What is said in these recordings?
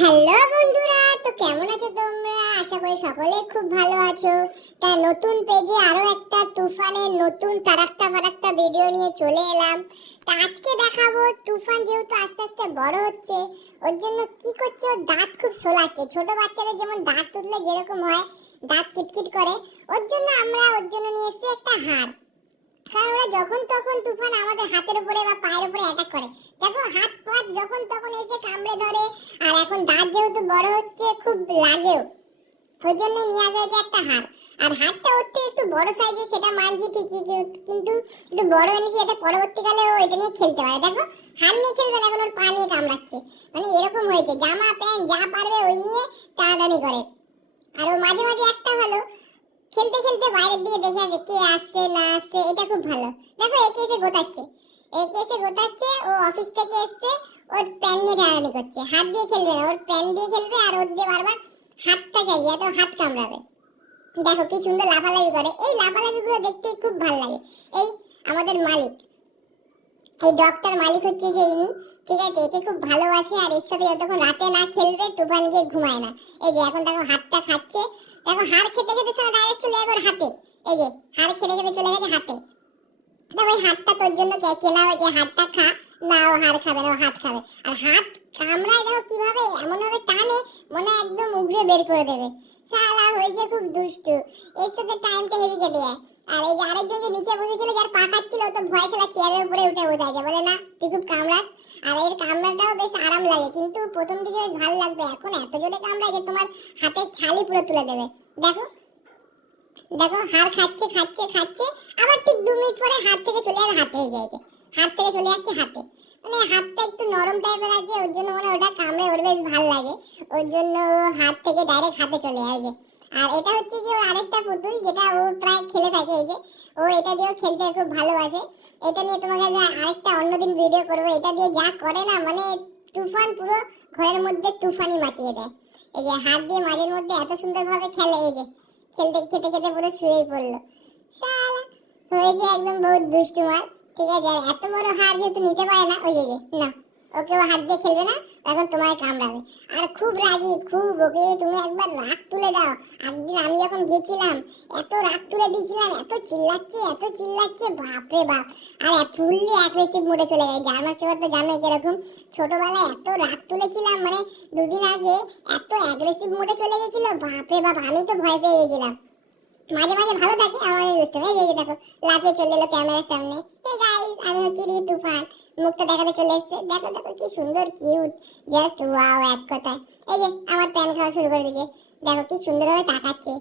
Hello বন্ধুরা, তো কেমন আছো তোমরা? আশা করি সকলে খুব ভালো আছো। তা নতুন পেজে আরও একটা তুফানের নতুন তারাক্তা ফারাক্তা ভিডিও নিয়ে চলে এলাম। তা আজকে দেখাবো, তুফান যেহেতু আস্তে আস্তে বড় হচ্ছে, ওর জন্য কি করছে? ওর দাঁত খুব সোলাচ্ছে ছোট বাচ্চাদের যেমন দাঁত তুললে যেরকম হয়, দাঁত কিটকিট করে, ওর জন্য আমরা, ওর জন্য নিয়ে এসেছি একটা হার। কারণ ওরা যখন তখন তুফান আমাদের হাতের উপরে বা পায়ের উপরে অ্যাটাক করে। দেখো, হাত পা যখন তখন এসে কামড়ে ধরে, আর এখন দাঁত যেহেতু বড় হচ্ছে, খুব লাগেও। ওই জন্য নিয়ে আসা হয়েছে একটা হাড়। আর হাড়টা ওর থেকে একটু বড় সাইজের সেটা মানছি ঠিকই কিন্তু একটু বড় এনেছি এটা পরবর্তীকালে ও এটা নিয়ে খেলতে পারে। দেখো, হাড় নিয়ে খেলবে না, এখন ওর পা নিয়ে কামড়াচ্ছে। মানে এরকম হয়েছে, জামা, প্যান্ট, যা পারবে ওই নিয়ে টানাটানি করে। আর ও মাঝে মাঝে একটা ভালো খেলতে খেলতে বাইরের দিকে দেখে আসে কে আসছে, না আসছে, এটা খুব ভালো। দেখো, একে এসে গোতাচ্ছে একে এসে গোতাচ্ছে ও অফিস থেকে এসছে, ওর প্যান নিয়ে টানাটানি করছে। হাত দিয়ে খেলবে না, ওর প্যান দিয়ে খেলবে আর ওর দিয়ে বারবার হাতটা চাই, এত হাত কামড়াবে। দেখো, কি সুন্দর লাফালাফি করে। এই লাফালাফিগুলো দেখতে খুব ভালো লাগে। এই আমাদের মালিক। এই ডক্টর মালিক হচ্ছে যে ইনি, ঠিক আছে? একে খুব ভালোবাসে আর এর সাথে যতক্ষণ রাতে না খেলবে, তুফান গিয়ে ঘুমায় না। এই যে, এখন দেখো হাতটা খাচ্ছে দেখো হাড় খেতে খেতে সারা ডাইরেক্ট চলে যাবে ওর হাতে। এই যে, হাড় খেতে খেতে চলে গেছে হাতে। দেখো এই হাতটা তোর জন্য কে- কেনা হয়েছে? হাতটা খা, না ও হাড় খাবে না, ও হাত খাবে। আর হাত কামড়ায় দেখো কীভাবে এমন ভাবে টানে, মনে একদম উগড়ে বের করে দেবে। শালা হয়েছে খুব দুষ্টু। এর সাথে টাইমটা হেভি কেটে যায়। আর এই যে আরেকজন যে নিচে বসেছিল, যার পা কাটছিল তো ভয় শালা চেয়ারের উপরে উঠে বসে আছে। বলে, না, তুই খুব কামড়াস। আর এর কামড়াটাও বেশ আরাম লাগে। কিন্তু প্রথম দিকে বেশ ভালো লাগবে। এখন এত জোরে কামড়ায় যে তোমার হাতের ছালি পুরো তুলে দেবে। দেখো দেখো, হাড় খাচ্ছে খাচ্ছে খাচ্ছে। আবার ঠিক দু মিনিট পরে হাত থেকে চলে যাবে, হাতে যাচ্ছে হাত থেকে চলে যাচ্ছে হাতে। মানে হাতটা একটু নরম টাইপের আছে, ওর জন্য মানে ওটা কামড়ে ওর বেশ ভালো লাগে। ওর জন্য হাত থেকে ডাইরেক্ট হাতে চলে যায় আর এটা হচ্ছে কি, ওর আরেকটা পুতুল, যেটা ও প্রায় খেলে থাকে। এই যে, ও এটা দিয়েও খেলতে খুব ভালোবাসে। এটা নিয়ে তোমাকে আরেকটা অন্যদিন ভিডিও করব। এটা দিয়ে যা করে না মানে তুফান পুরো ঘরের মধ্যে তুফানই মাচিয়ে দেয়। এই যে হাত দিয়ে মাঝের মধ্যে এত সুন্দরভাবে খেলে, এই যে খেলতে, খেতে খেতে পুরো শুয়েই পড়ল। শালা হয়েছে একদম বহুত দুষ্টু মাল, ঠিক আছে? এত বড় হার যেহেতু নিতে পারে না, ওই যে না, ওকে ও হাত দিয়ে খেলবে না এখন তোমায় কামড়াবে। আর খুব রাগি, খুব ওকে তুমি একবার রাগ তুলে দাও। একদিন আমি যখন গেছিলাম এত রাগ তুলে দিয়েছিলাম, এত চিল্লাচ্ছে এত চিল্লাচ্ছে, বাপরে বাপ। আর ফুললি অ্যাগ্রেসিভ মোডে চলে গেছে জার্মান শেফার্ড তো জানোই কীরকম। ছোটবেলায় এত রাগ তুলেছিলাম মানে দুদিন আগে এত অ্যাগ্রেসিভ মোডে চলে গেছিল, বাপরে বাপ, আমি তো ভয় পেয়ে গেছিলাম। মাঝে মাঝে ভালো থাকে আমাদের দুষ্টু এই যে দেখো। লাফিয়ে চলে এলো ক্যামেরার সামনে। এই গাইস আমি হচ্ছি রি তুফান মুখটা দেখাতে চলে এসেছে। দেখো দেখো কি সুন্দর কিউট জাস্ট ওয়াও এক কথায়। এই যে, আমার প্যান খাওয়া শুরু করে দিয়েছে। দেখো কি সুন্দরভাবে তাকাচ্ছে।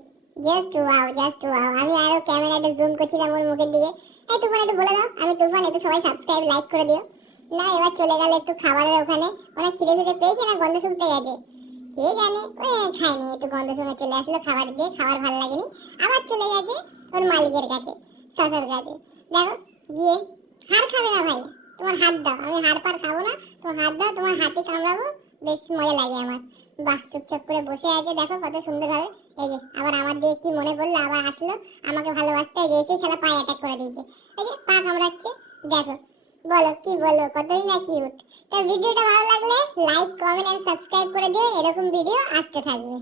জাস্ট ওয়াও জাস্ট ওয়াও আমি আরও ক্যামেরাটা জুম করছিলাম ওর মুখের দিকে। এই তুফান একটু বলে দাও, আমি তুফান, একটু সবাই সাবস্ক্রাইব লাইক করে দিও। না, এবার চলে গেল একটু খাবারের ওখানে। অনেক খিদে ফিদে পেয়েছে না? গন্ধ শুকতে গেছে। কে জানে? ওই খায়নি একটু গন্ধ শুনে চলে আসলো খাবার দিয়ে, খাবার ভালো লাগেনি। আবার চলে গেছে ওর মালিকের কাছে শ্বশুর কাছে। দেখো, গিয়ে হাড় খাবে না ভাই? তোমার হাত দাও, আমি হাড় পার খাব না। তোমার হাত দাও, তোমার হাতে কামড়াবো, বেশ মজা লাগে আমার। বাহ, চুপচাপ করে বসে আছে, দেখো কত সুন্দর ভাবে। এই যে, আবার আমার দিয়ে কি মনে করল আবার আসলো, আমাকে ভালোবাসতে, এই যে এসে শালা পায়ে অ্যাটাক করে দিয়েছে। এই যে, পা কামড়াচ্ছে, দেখো। বলো, কি বলো, কতই না কিউট তো ভিডিওটা ভালো লাগলে লাইক কমেন্ট এন্ড সাবস্ক্রাইব করে দিও, এরকম ভিডিও আসতে থাকবে।